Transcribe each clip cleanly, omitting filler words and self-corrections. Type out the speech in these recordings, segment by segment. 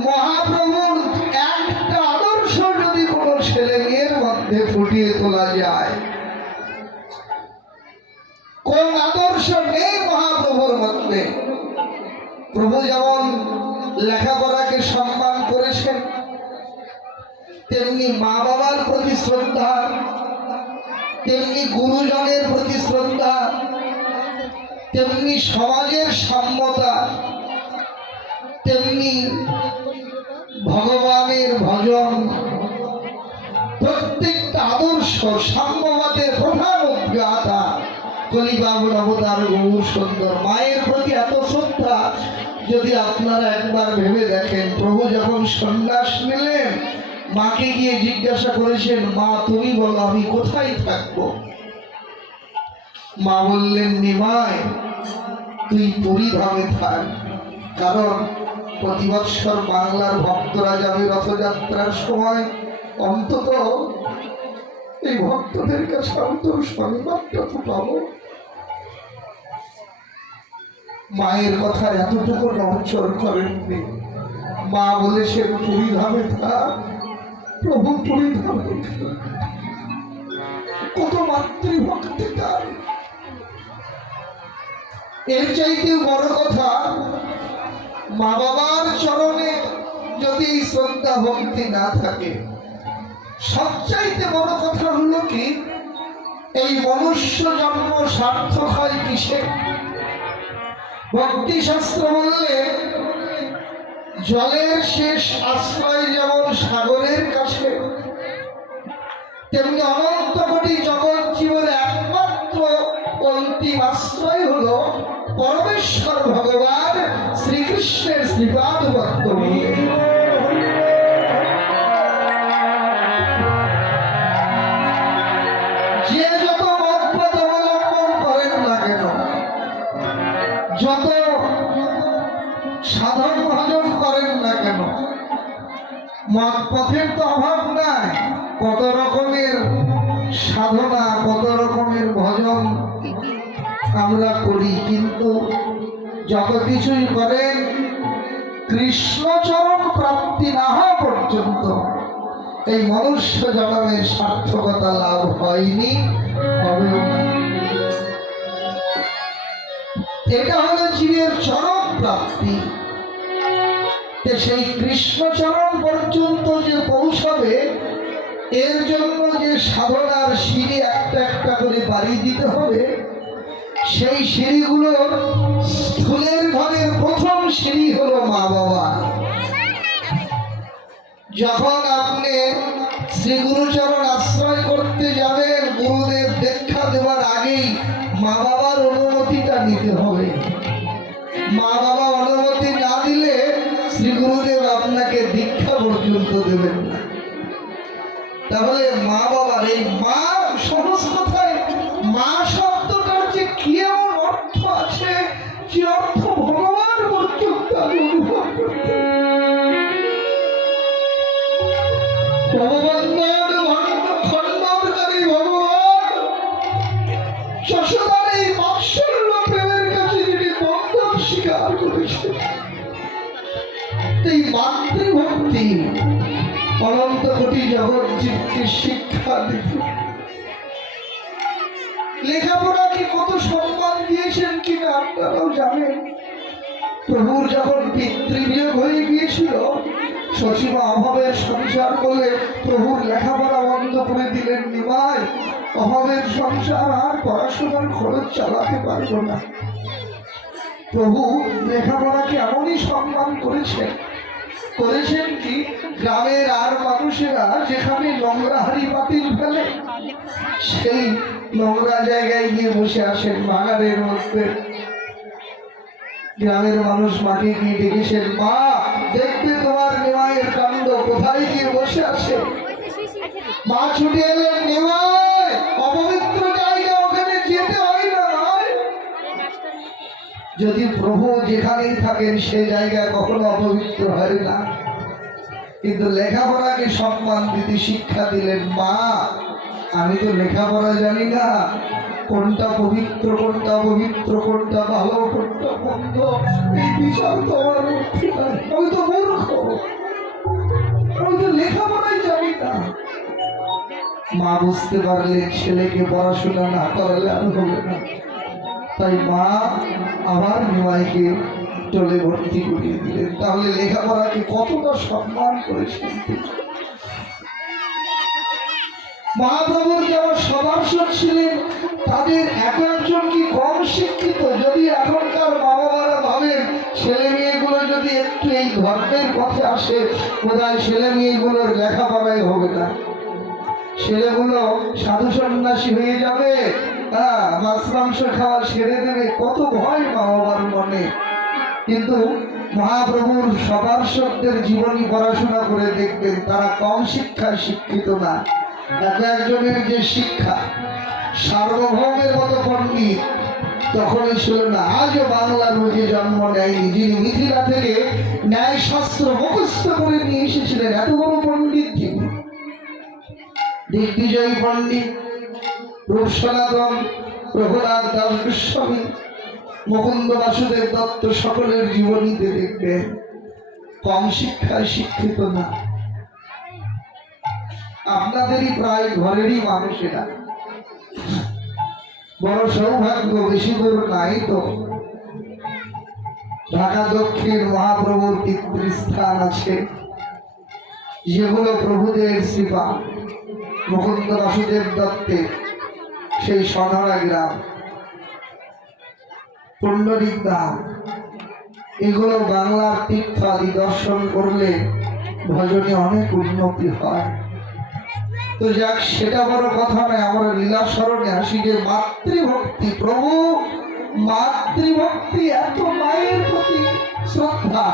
মহাপ্রভুর একটা আদর্শ যদি কোনো ছেলে মেয়ের মধ্যে ফুটিয়ে তোলা যায়, কোন আদর্শ নেই মহাপ্রভুর মধ্যে? প্রভু যেমন লেখাপড়াকে সম্মান করেছেন, তেমনি মা বাবার প্রতি শ্রদ্ধা, তেমনি গুরুজনের প্রতি শ্রদ্ধা, তেমনি সমাজের সাম্যতা, তেমনি ভগবানের ভজন, প্রত্যেকটা আদর্শ সাম্যবাদের প্রধান অজ্ঞাতা কলিবাবুর অবতার গৌর সুন্দর মায়ের প্রতি এত শ্রদ্ধা। যদি আপনারা একবার ভেবে দেখেন, প্রভু যখন সন্ন্যাস নিলেন, মাকে গিয়ে জিজ্ঞাসা করেছেন, মা তুমি বলো আমি কোথায় থাকবো? মা বললেন, নিমাই তুই পুরীধামে থাক, কারণ প্রতি বৎসর বাংলার ভক্তরা যাবে রথযাত্রার সময়, অন্তত এই ভক্তদের কাছে অন্তর সংবাদটা তো পাবো। মায়ের কথা এতটুকু নড়চড় করেননি। মা বলেছেন পুরীধামে থাক, প্রভু পুরীধামে থাক। কত মাতৃভক্তি তার! এর চাইতে বড় কথা, মা বাবার চরণে যদি শ্রদ্ধা ভক্তি না থাকে, সবচাইতে বড় কথা হলো কি, এই মনুষ্য জন্ম সার্থক হয় কিসে? ভক্তি শাস্ত্র বললে জলের শেষ আশ্রয় যেমন সাগরের কাছে, তেমনি অনন্ত কোটি জগৎ জীবনের একমাত্র অন্তিম আশ্রয় হলো পরমেশ্বর ভগবান শ্রীকৃষ্ণের শ্রীপাদ বর্তমান। যে যত মতপথ অবলম্বন করেন না কেন, যত সাধন ভজন করেন না কেন, মত পথের তো অভাব নাই। কত রকমের সাধনা, কত রকমের ভজন আমরা করি, কিন্তু যত কিছুই করেন কৃষ্ণচরণ প্রাপ্তি না হওয়া পর্যন্ত এই মনুষ্য জন্মের সার্থকতা লাভ হয়নি, হবেও না। এটা হলো জীবের চরম প্রাপ্তি। সেই কৃষ্ণচরণ পর্যন্ত যে পৌঁছাবে, এর জন্য যে সাধনার সিঁড়ি একটা একটা করে বাড়ি দিতে হবে, সেই সিঁড়িগুলোর স্থূলের ঘরের প্রথম সিঁড়ি হলো মা বাবা। যখন আপনি শ্রী গুরুচরণ আশ্রয় করতে যাবেন, গুরুদেব দীক্ষা দেওয়ার আগেই মা বাবার অনুমতিটা নিতে হবে। মা বাবা অনুমতি না দিলে শ্রী গুরুদেব আপনাকে দীক্ষা পর্যন্ত দেবেন না। তাহলে মা বাবার এই মা সহজ কথায় মা শব্দটার যে কি এমন অর্থ আছে, যে অর্থ ভগবান পর্যন্ত আমি অনুভব করতে। ভগবান যশোদার এই বাৎসল্য প্রেমের কাছে যিনি বন্ধন স্বীকার করেছেন, এই মাতৃভক্তি অনন্ত কোটি জগৎ জীবকে শিক্ষা দিতে। লেখাপড়াকে কত সম্মান দিয়েছেন কিনা আপনারাও জানেন। প্রভুর যখন পিতৃবিয়োগ হয়ে গিয়েছিল, সচিবা অভাবের সংসার বলে প্রভুর লেখাপড়া বন্ধ করে দিলেন। নিমাই, অভাবের সংসার, আর পড়াশোনার খরচ চালাতে পারবো না। প্রভু লেখাপড়াকে এমনই সম্মান করেছেন কি, গ্রামের আর মানুষেরা যেখানে নোংরা হাড়ি পাতিল ফেলে, সেই নোংরা জায়গায় গিয়ে বসে আসেন বাগানের মধ্যে। গ্রামের মানুষ মাকে গিয়ে ডেকেছেন, মা দেখবে তোমার নিমাইয়ের কাণ্ড, কোথায় গিয়ে বসে আছে। মা ছুটে এলেন, নিমাই অপবিত্র জায়গা, ওখানে যেতে হয় না। যদি প্রভু যেখানেই থাকেন সে জায়গা কখনো অপবিত্র হয় না। কিন্তু লেখাপড়াকে সম্মান দিতে শিক্ষা দিলেন। মা, আমি তো লেখাপড়া জানি না, কোনটা পবিত্র, কোনটা অপবিত্র, কোনটা ভালো, কোনটা মন্দ, এই বিচার তো আমার, আমি তো মূর্খ। মা বুঝতে পারলেন ছেলেকে পড়াশোনা না করালে আর হবে না, তাই মা আবার নিমাইকে টোলে ভর্তি করিয়ে দিলেন। তাহলে লেখাপড়াকে কতটা সম্মান করেছেন। মহাপ্রভুর যারা সদর্শক ছিলেন তাদের এক একজন কি কম শিক্ষিত? যদি এখনকার মা বাবারা ভাবেন ছেলে মেয়েগুলো যদি একটু এই ধর্মের পথে আসে বোধহয় ছেলে মেয়েগুলোর লেখাপড়াই হবে না, ছেলেগুলো সাধু সন্ন্যাসী হয়ে যাবে, মাছ মাংস খাওয়া ছেড়ে দেবে, কত ভয় মা বাবার মনে। কিন্তু মহাপ্রভুর সদর্শকদের জীবনী পড়াশোনা করে দেখবেন তারা কম শিক্ষায় শিক্ষিত না। এক একজনের যে শিক্ষা, সার্বভৌমের মতো পণ্ডিত তখনই ছিল না, আজও বাংলার বুকে জন্ম নেয়নি যিনি মিথিলা থেকে ন্যায় শাস্ত্র মুখস্থ করে নিয়ে এসেছিলেন, এত বড় পণ্ডিত যিনি, দিগ্বিজয়ী পণ্ডিত রূপ সনাতন, প্রহ্লাদ দাস গোস্বামী, মুকুন্দ বাসুদেব দত্ত, সকলের জীবনীতে দেখবেন কম শিক্ষায় শিক্ষিত না। আপনাদেরই প্রায় ঘরেরই মানুষেরা, বড় সৌভাগ্য, বেশি দূর নাই তো ঢাকা দক্ষিণ মহাপ্রভুর পিতৃস্থান আছে, যেগুলো প্রভুদের কৃপা, মুকুন্দ বাসুদেব দত্তের সেই সোনারা গ্রাম, পুণ্ডরিক ধাম, এগুলো বাংলার তীর্থ আদি দর্শন করলে ভজনে অনেক উন্নতি হয়। তো যাক, সেটা বড় কথা নয়, আমরা লীলা স্মরণে আসি যে মাতৃভক্তি, প্রভু মাতৃভক্তি, এত মায়ের প্রতি শ্রদ্ধা,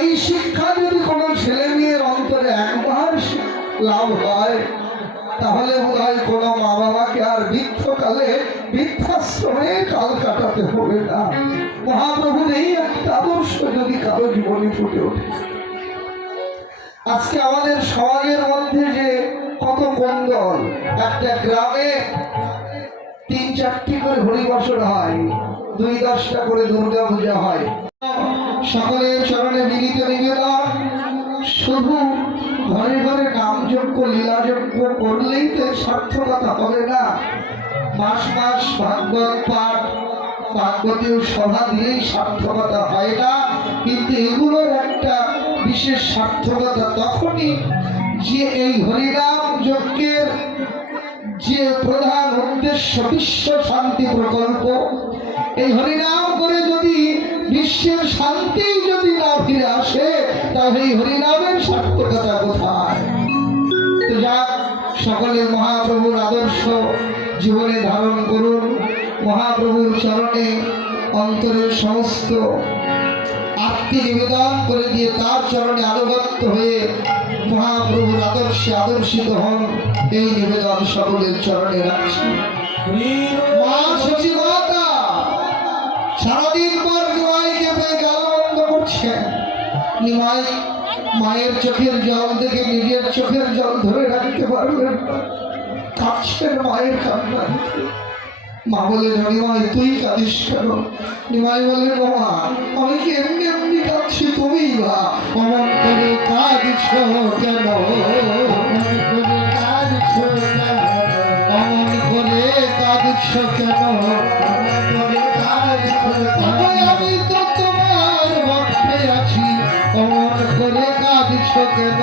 এই শিক্ষা যদি কোনো ছেলে মেয়ের অন্তরে একবার লাভ হয় তাহলে বোধ হয় কোনো মা বাবাকে আর বৃদ্ধকালে বৃদ্ধাশ্রমে কাল কাটাতে হবে না। মহাপ্রভুর এই একটা আদর্শ যদি কারো জীবনে ফুটে ওঠে। আজকে আমাদের সমাজের মধ্যে যে কত কোন্দল, একটা গ্রামে 3-4টি করে হরিবসন হয়, 2-10টা করে দুর্গা পূজা হয়, সকলের চরণে বিনীত নিবেদন, শুধু ঘরে ঘরে নামযজ্ঞ লীলাযজ্ঞ করলেই তো সার্থকতা হবে না, মাস মাস ভাগবত পাঠ ভাগবতীয় সভা দিলেই সার্থকতা হয় না। কিন্তু এগুলোর একটা বিশেষ সার্থকতা তখনই যে এই হরিনাম যজ্ঞের যে প্রধান উদ্দেশ্য বিশ্ব শান্তি প্রকল্প, এই হরিনাম করে যদি বিশ্বের শান্তি যদি না ফিরে আসে তাহলে এই হরিনামের সার্থকতা কোথায়? তো যাক, সকলে মহাপ্রভুর আদর্শ জীবনে ধারণ করুন, মহাপ্রভুর চরণে অন্তরের সমস্ত আত্মী নিবেদন করে দিয়ে তার চরণে আনুগত্য হয়ে মহাপ্রভুর আদর্শে আদর্শিত হন, এই নিবেদন সকলের চরণে রাখছি। মা সচিমাতা সারাদিন পর নিমাইকে পেয়ে গালমন্দ করছেন। নিমাই মায়ের চোখের জল দেখে নিজের চোখের জল ধরে রাখতে পারলেন না, কাঁদছেন মায়ের কান্না দেখে। মা বলেন, নিমাই তুই কাঁদিস কেন? নিমাই বলেন, মা আমি কি এমনি এমনি কাঁদছি, তুমি বা অমন করে কাঁদছ কেন? অমন করে কাঁদছ কেন? আমি তো তোমার পক্ষে আছি, অমন করে কাঁদছ কেন?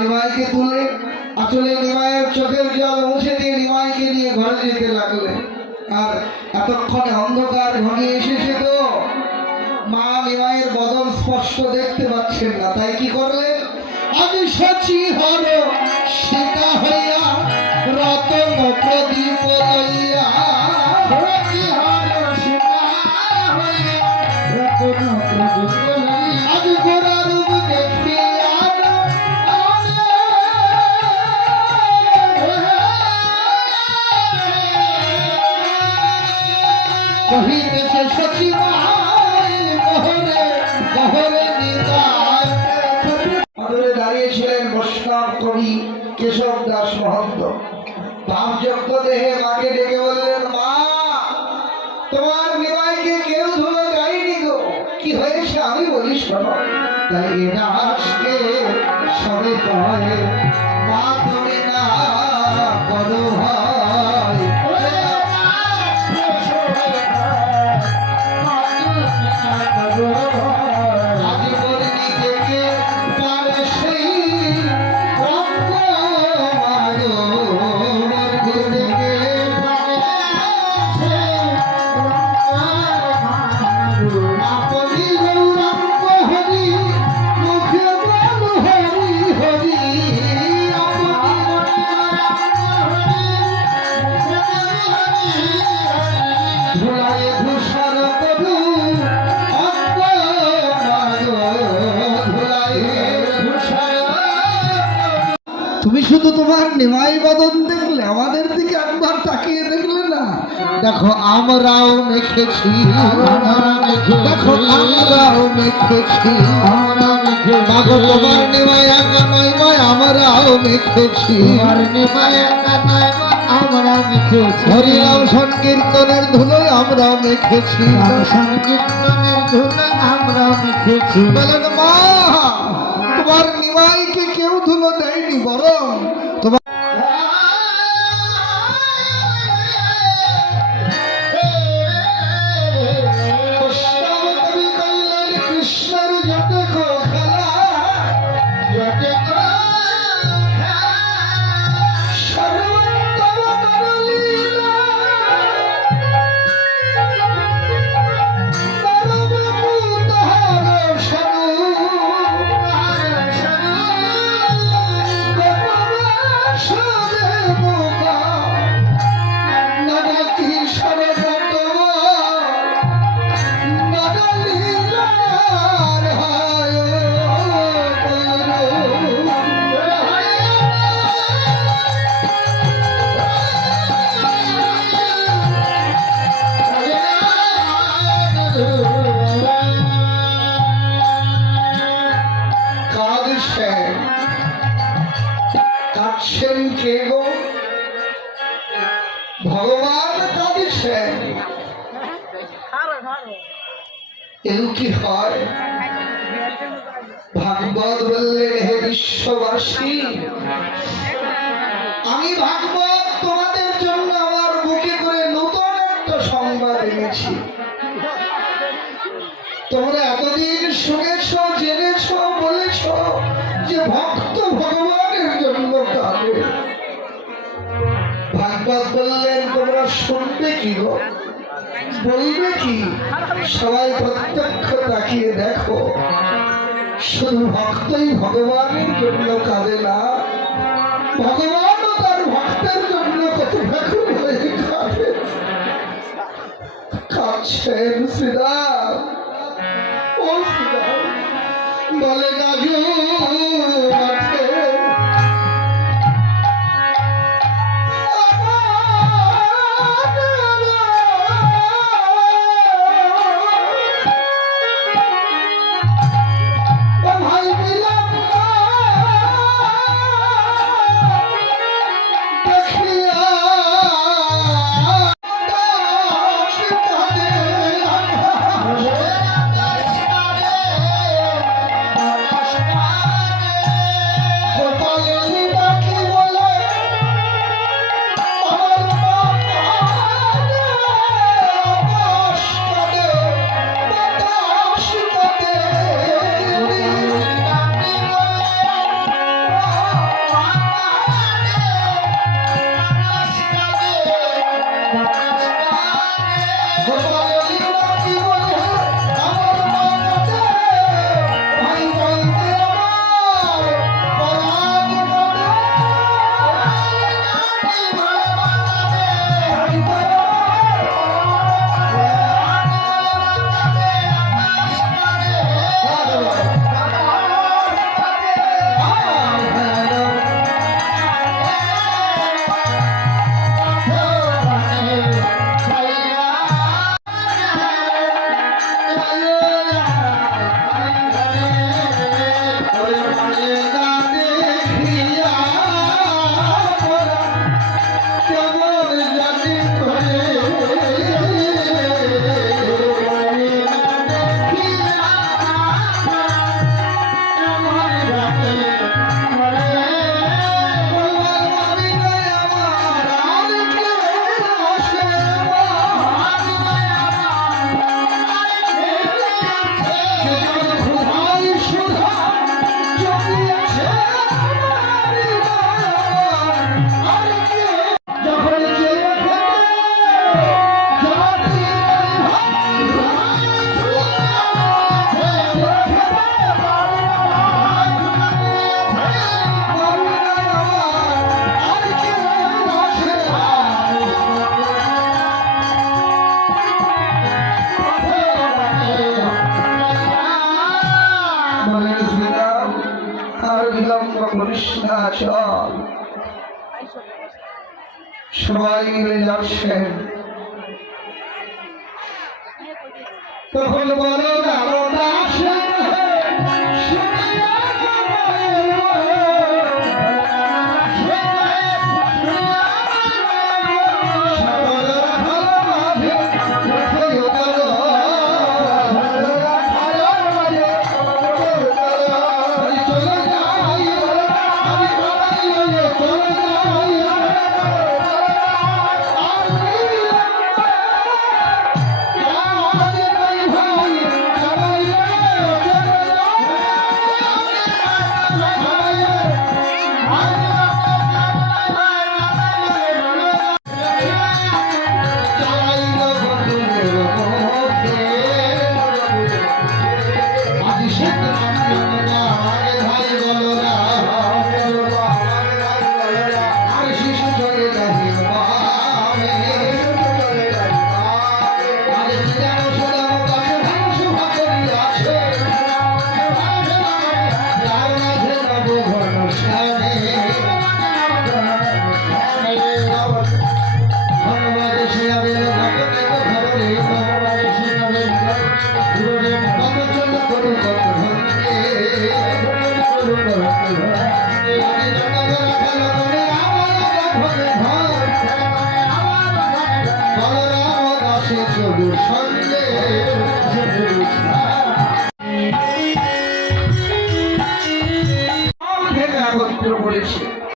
নিমাইকে তুলে আসলে নিমাইয়ের চোখের জল মুছে দিয়ে নিমাইকে নিয়ে ঘরে যেতে লাগলেন। আর এতক্ষণে অন্ধকার ঘনিয়ে এসেছে, তো মা নিমাইয়ের বদন স্পষ্ট দেখতে পাচ্ছেন না, তাই কি করলেন? আমি সচি হর সীতা হইয়া রতন প্রদীপ লইয়া, সচি হর সীতা হইয়া রতন প্রদীপ লইয়া, আজ গোরা রূপ দেখিয়া কহিতেছে সচিবাই গহরে গহরে নিতাই। আদরে দাঁড়িয়েছিলেন বৈষ্ণব কবি কেশব দাস মহন্ত। ভাবযজ্ঞ দেহে মাকে ডেকে বললেন, মা শুধু তোমার নিমাই বদন দেখলে, আমাদের দিকে একবার তাকিয়ে দেখলে না? দেখো আমরাও মেখেছি, দেখো আমরাও মেখেছি, দেখো তোমার নিমাই একা নয় মা, আমরাও মেখেছি। হরিনাম সংকীর্তনের ধুলোয় আমরাও মেখেছি, বলেন মা তোমার নিমাইকে কেউ ধুলো দেয়নি, বরং তোমার কৃষ্ণের জটে খেলা, সর্বোত্তম লীলা, কাঁদছেন কে গো? ভগবান কাঁদছেন। এও কি হয়? ভাগবত বললেন হে বিশ্ববাসী, আমি ভাগবত তোমাদের জন্য আমার বুকে করে নতুন একটা সংবাদ এনেছি। তোমরা এতদিন শুনেছ, জেনেছ, বলেছ যে ভক্ত ভগবানের জন্য কাঁদে। ভাগবত বললেন তোমরা শুনবে কি গো, বলবে কি? সবাই প্রত্যক্ষ তাকিয়ে দেখো, শুধু ভক্তই ভগবানের জন্য কাঁদে না, ভগবানও তার ভক্তের জন্য কত ব্যাকুল হয়ে কাঁদে। কাঁদছেন শ্রীরাম, ও শ্রীরাম, বলে গাজু মাঠে ভাই বিলাম দেখিয়া বিলম্ব করিস না, চল। সবাই মিলে যাচ্ছেন। তখন বলো